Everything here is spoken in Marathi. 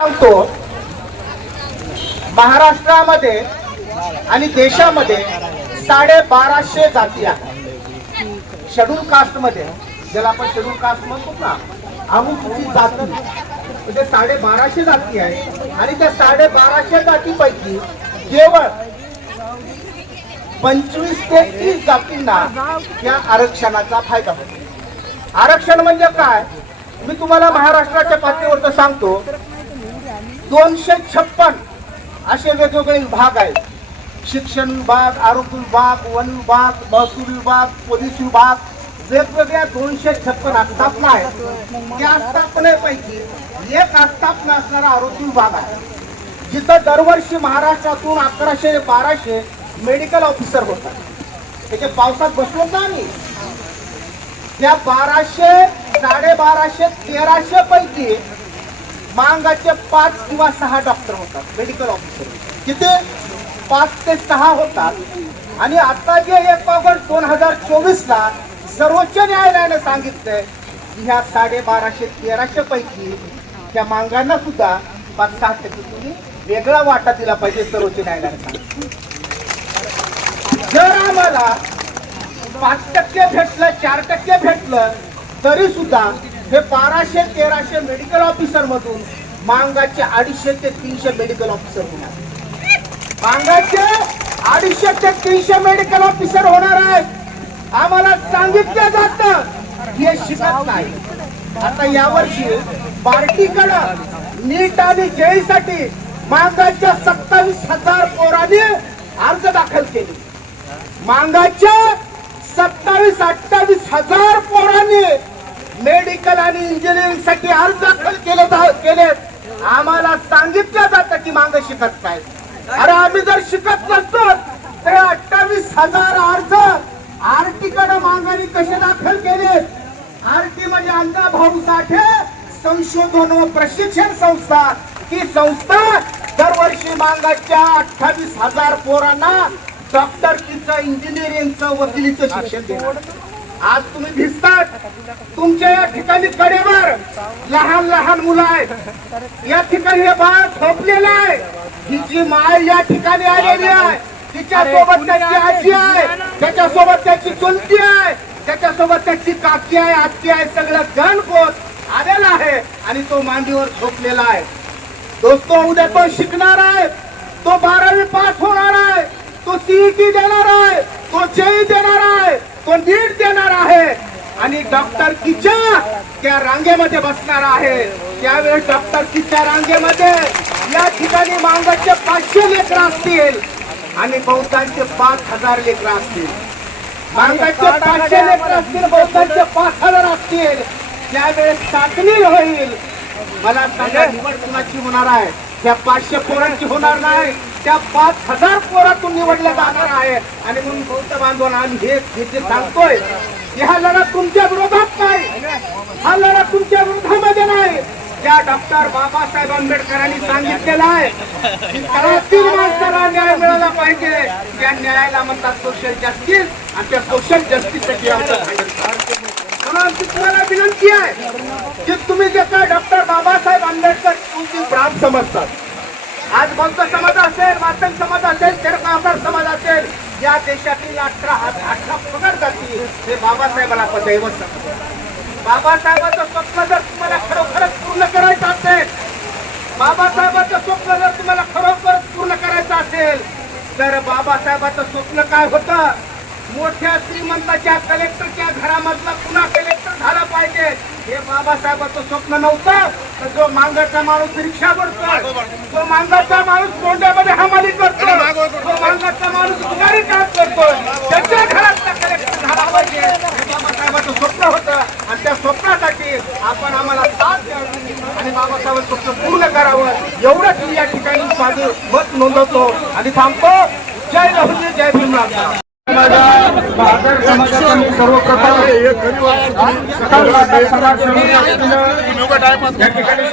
सांगतो, महाराष्ट्रामध्ये आणि देशामध्ये 1250 जाती आहेत. शेड्यूल कास्ट मध्ये, ज्याला आपण शेड्यूल कास्ट म्हणतो ना, अनुसूचित जाती म्हणजे 1250 जाती आहे. आणि त्या 1250 जातीपैकी केवळ 25 ते 30 जातींना या आरक्षणाचा फायदा होतो. आरक्षण म्हणजे काय, मी तुम्हाला महाराष्ट्राच्या पातळीवर सांगतो. 256 असे वेगवेगळे विभाग आहेत. शिक्षण विभाग, आरोग्य विभाग, वन विभाग, महसूल विभाग, पोलीस विभाग, वेगवेगळ्या 256 आस्थापना आहेत. त्या आस्थापनेपैकी एक आस्थापना असणारा आरोग्य विभाग आहे, जिथं दरवर्षी महाराष्ट्रातून 1100 ते 1200 मेडिकल ऑफिसर होतात. त्याचे पावसात बसलो ना आम्ही, त्या 1200, 1250, 1300 पैकी मांगाचे 5 किंवा 6 डॉक्टर होतात, मेडिकल ऑफिसर. किती? 5 ते 6 होतात. आणि आता जे 1 ऑगस्ट 2024 ला सर्वोच्च न्यायालयाने सांगितलंय की ह्या 1250, 1300 पैकी त्या मांगांना सुद्धा 5-6% तुम्ही वेगळा वाटा दिला पाहिजे, सर्वोच्च न्यायालयाने सांगितलं. जर आम्हाला 5% भेटलं, 4% भेटलं, तरी सुद्धा हे 1200-1300 मेडिकल ऑफिसर मधून मांगाचे 250 ते 300 मेडिकल ऑफिसर होणार. मांगाचे 250 ते 300 मेडिकल ऑफिसर होणार आहेत. आम्हाला सांगितलं जातं हे शिकत नाही. आता यावर्षी पार्टीकडं नीट आणि जेई साठी मांगाच्या 27,000 पोरांनी अर्ज दाखल केले. मांगाच्या 27-28,000 पोरांनी मेडिकल आणि इंजिनिअरिंग साठी अर्ज दाखल केले. आम्हाला सांगितलं जातं की मांग शिकत नाही. अरे आम्ही जर शिकत नसतो तर 28,000 अर्ज आरटी कडे मांगाने कसे दाखल केले? आरटी म्हणजे अण्णा भाऊ साठे संशोधन व प्रशिक्षण संस्था. ही संस्था दरवर्षी मांगाच्या 28,000 पोरांना डॉक्टरकीचं, इंजिनिअरिंगचं, वकिलीचं शिक्षण देणार. आज तुम्ही भिजतात, तुमच्या या ठिकाणी कडेवर लहान लहान मुलं आहेत. या ठिकाणी हे बाळ झोपलेलं आहे. हिची माय या ठिकाणी आलेली आहे. तिच्यासोबत त्याची आजी आहे, त्याच्यासोबत त्याची चुलती आहे, त्याच्यासोबत त्याची काकी आहे, आजी आहे. सगळं गणगोत आलेला आहे आणि तो मांडीवर झोपलेला आहे. दोस्तो, उद्या तो शिकणार आहे, तो 12वी पास होणार आहे, तो सीईटी देणार आहे, तो जेई देणार आहे, तो नीट देणार आहे आणि डॉक्टरकीच्या त्या रांगेमध्ये बसणार आहे. त्यावेळेस डॉक्टरकीच्या रांगेमध्ये या ठिकाणी मांगाचे 500 लेकरं असतील आणि बहुतांचे 5,000 लेकरं असतील. मांगाचे 500 लेकरं असतील, बहुतांचे 5,000 असतील. त्यावेळेस चाचणी होईल. मला सांगा, निवड कुणाची होणार आहे? त्या 500 पोरांची होणार नाही, त्या 5,000 पोरातून निवडल्या जाणार आहे. आणि म्हणून बौद्ध बांधवांना आम्ही हे सांगतोय, हा लढा तुमच्या विरोधात नाही, हा लढा तुमच्या विरोधामध्ये नाही. ज्या डॉक्टर बाबासाहेब आंबेडकरांनी सांगितलेलं आहे की तळातील माणसाला न्याय मिळाला पाहिजे, त्या न्यायाला म्हणतात सोशल जस्टिस. आणि त्या सोशल जस्टिससाठी म्हणून आमची तुम्हाला विनंती आहे की तुम्ही जे काय डॉक्टर बाबासाहेब आंबेडकर तुमची ब्राह्मण समजतात, आज बौद्ध समाज असेल, वाचन समाज असेल, शेरकाकर समाज असेल, या देशातील 18 पगड जाती हे बाबासाहेबाला दैवत समजतात. बाबासाहेबांचं स्वप्न जर तुम्हाला खरोखरच पूर्ण करायचं असेल, बाबासाहेबांचं स्वप्न जर तुम्हाला खरोखरच पूर्ण करायचं असेल, तर बाबासाहेबांचं स्वप्न काय होतं? मोठ्या श्रीमंताच्या कलेक्टरच्या घरामधला पुन्हा कलेक्टर झाला पाहिजे. हे बाबासाहेबांचं स्वप्न नव्हतं. तर जो मांगाचा माणूस रिक्षा भरतो, जो मांगाचा माणूस कोंड्यामध्ये हमाली करतो, जो मांगाचा माणूस उधारी काम करतो, त्याच्या घरातला कलेक्टर झाला पाहिजे. हे बाबासाहेबांचं स्वप्न होतं आणि त्या स्वप्नासाठी आपण आम्हाला साथ द्यावी आणि बाबासाहेबांचं स्वप्न पूर्ण करावं, एवढंच मी या ठिकाणी माझं मत नोंदवतो आणि थांबतो. जय लहुजी, जय भीमराव. समाजाचा मी सर्वप्रथम या ठिकाणी